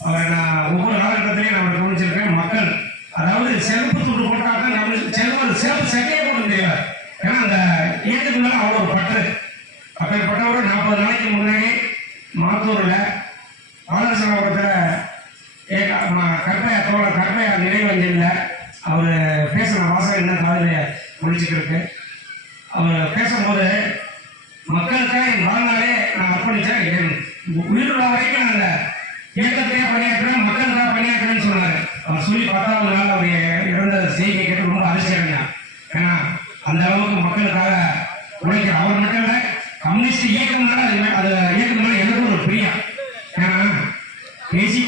அவர் நான் ஒவ்வொரு காலகட்டத்திலையும் நான் கவனிச்சிருக்கேன். மக்கள் அதாவது செருப்பு துண்டு போட்டாக்க நம்மளுக்கு செல்வம் செருப்பு சட்டையே போட முடியாது. ஏன்னா அந்த ஏட்டுக்கு மேலே அவ்வளோ ஒரு பற்று. அப்பேற்பட்டவர் நாற்பது நாளைக்கு முன்னாடி மாத்தூரில் பாலசனபுரத்தில் ஏக ம- கற்பையா தோழர் கற்பையா நினைவஞ்சலில் அவர் பேசின வாசகம் என்ன காதில் முடிச்சுட்டு இருக்கு அவர் பேசும்போது மக்களுக்காக என் வாழ்நாளே நான் அர்ப்பணித்தேன் என் உயிரோட வரைக்கும் நான் அந்த பணியாற்றணும் பணியாற்றுறேன் மக்களுக்காக பணியாற்றணும்னு சொன்னார். அவர் சொல்லி பத்தாவது நாள் அவர் இறந்த செய்தியை கேட்டு ரொம்ப அதிர்ச்சியடைங்க ஏன்னா அந்த அளவுக்கு மக்களுக்காக உழைக்கிற அவர் மட்டும் இல்லை கம்யூனிஸ்ட் இயக்கம்னால அது அது இயக்கம் எனக்கும் ஒரு பிரியம். ஏன்னா பேசி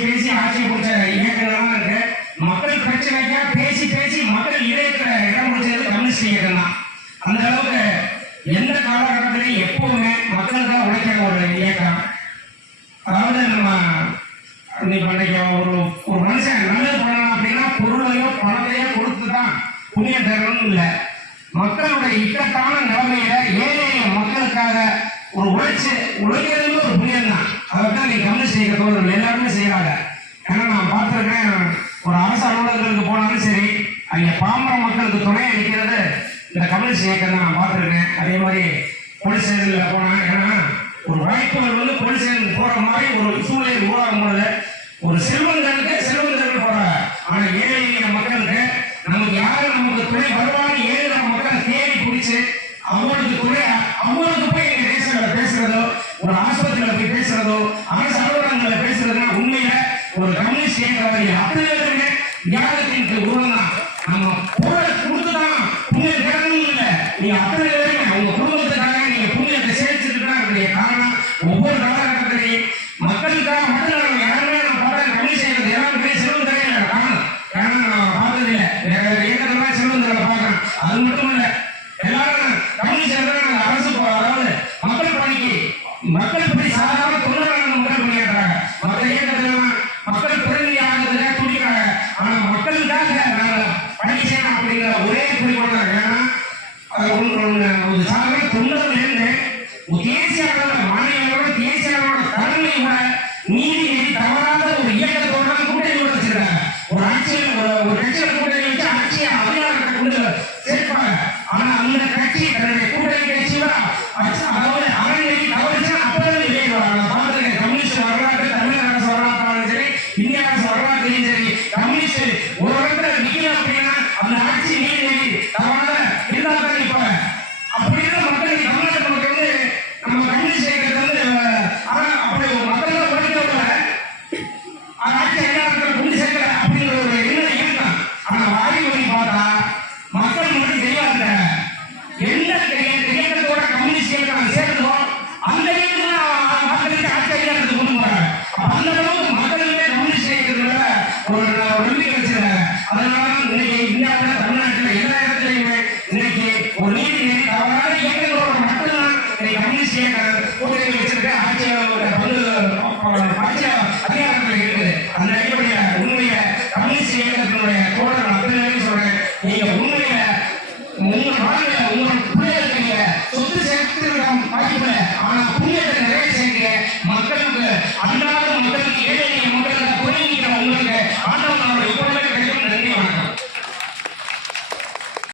இப்ப இன்னைக்கு ஒரு ஒரு மனுஷன் நல்லது பண்ணணும் அப்படின்னா பொருளையோ பணத்தையோ கொடுத்து தான் புண்ணியம் தரணும்னு இல்லை. மக்களுடைய இக்கட்டான நிலைமையில ஏழை மக்களுக்காக ஒரு உழைச்சு உழைக்கிறது ஒரு புண்ணியம் தான் அதை தான் நீ கம்யூனிஸ்ட் இயக்க தோழர்கள். எல்லாருமே செய்கிறாங்க ஏன்னா நான் பார்த்துருக்கேன் ஒரு அரசு அலுவலகங்களுக்கு போனாலும் சரி அங்கே பாமர மக்களுக்கு துணையை நிற்கிறது இந்த கம்யூனிஸ்ட் இயக்கம் தான் நான் பார்த்துருக்கேன். அதே மாதிரி போலீஸ் ஸ்டேஷன்ல போனேன் ஏன்னா ஒரு வாய்ப்புகள் வந்து போலீஸ் போற மாதிரி ஒரு சூழ்நிலை உருவாகும் பொழுது ஒரு செல்வந்தனுக்கு செல்வந்தர்கள் போறாங்க. ஆனா ஏழை எளிய மக்களுக்கு நமக்கு யாரு நமக்கு துணை வருவான்னு ஏழை நம்ம மக்களை தேடி பிடிச்சு அவங்களுக்கு துணை அவங்களுக்கு போய் எங்க தேசங்களை பேசுறதோ ஒரு ஆஸ்பத்திரியில போய் பேசுறதோ அரசு அலுவலகங்களை பேசுறதுன்னா உண்மையில ஒரு கம்யூனிஸ்ட் இயக்கவாதி அத்தனை பேருமே தியாகத்தின் உருவம் தான் நம்ம பொருளை கொடுத்துதான் புண்ணியம் கிடணும் இல்லை. நீங்க அத்தனை பேருமே உங்க குடும்பத்துக்காக நீங்க புண்ணியத்தை சேர்த்துட்டு தான் இருக்கிறீங்க காரணம் ஒவ்வொரு காலகட்டத்திலையும் மக்களுக்காக மட்டும் நம்ம யாருமே நம்ம பார்த்தா கம்யூனிஸ்ட் இயக்கத்தை எல்லாரும் பெரிய செல்வம் தரையில் இல்லை ஏன்னா நான் பார்த்தது இல்லை வேற செல்வம் தர பார்க்கறேன் அது மட்டும் இல்ல எல்லாரும் கம்யூனிஸ்ட் இயக்கத்தை அரசு அதாவது மக்கள் பணிக்கு மக்கள் பணி சாதாரண தொழிலாளர்கள் மக்கள் பணியாற்றுறாங்க. மற்ற இயக்கத்தில் மக்கள் பிரதிநிதி ஆகிறதுக்காக துடிக்கிறாங்க. ஆனா மக்களுக்காக நாங்கள் பணி செய்யணும் அப்படிங்கிற ஒரே குறிக்கோள் தான் ஏன்னா ஒரு சாதாரண தொண்டர்கள் இருந்து ஒரு தேசிய அளவில் மாநில அளவில் தேசிய அளவோட தலைமை கூட நீதி நெறி தவறாத ஒரு இயக்கத்தோட தான் கூட்டணி கூட வச்சிருக்காங்க ஒரு ஆட்சியில் ஒரு ஒரு கட்சியில கூட்டணி வச்சு ஆட்சியை அதிகாரத்தை கொண்டு சேர்ப்பாங்க ஆனா அந்த கட்சி தன்னுடைய கூட்டணி கட்சியில அச்ச- அதாவது அறநெறி தவறுச்சுன்னா அப்பதான் வெளியிடுவாங்க நான் பார்த்திருக்கேன் கம்யூனிஸ்ட் வரலாற்று தமிழக அரசு வரலாற்றாலும் சரி இந்திய அரசு வரலாற்றுலையும் சரி கம்யூனிஸ்ட் ஒரு உரிமை வச்சிருக்காங்க அதனால இன்னைக்கு இந்தியாவில தமிழ்நாட்டில் எல்லா இடத்துலையுமே இன்னைக்கு ஒரு நீதி நெறி தவறான இயக்கங்களோட மட்டும்தான் இன்னைக்கு கம்யூனிஸ்ட் இயக்கம் கூட்டணி வச்சிருக்க. ஆட்சியாளர்களோட பங்கு அதிகாரத்தில் இருக்குது. அந்த அடிப்படையில உண்மைய கம்யூனிஸ்ட் இயக்கத்தினுடைய தோழர்கள் அத்தனை சொல்றேன். நீங்க உண்மையில உங்க